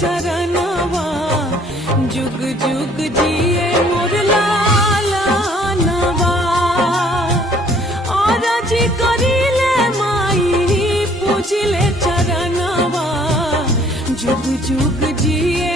चरणवा जुग जुग जिए मोर लालनवा और जी करिले माई पूजिले चरणवा जुग जुग जिए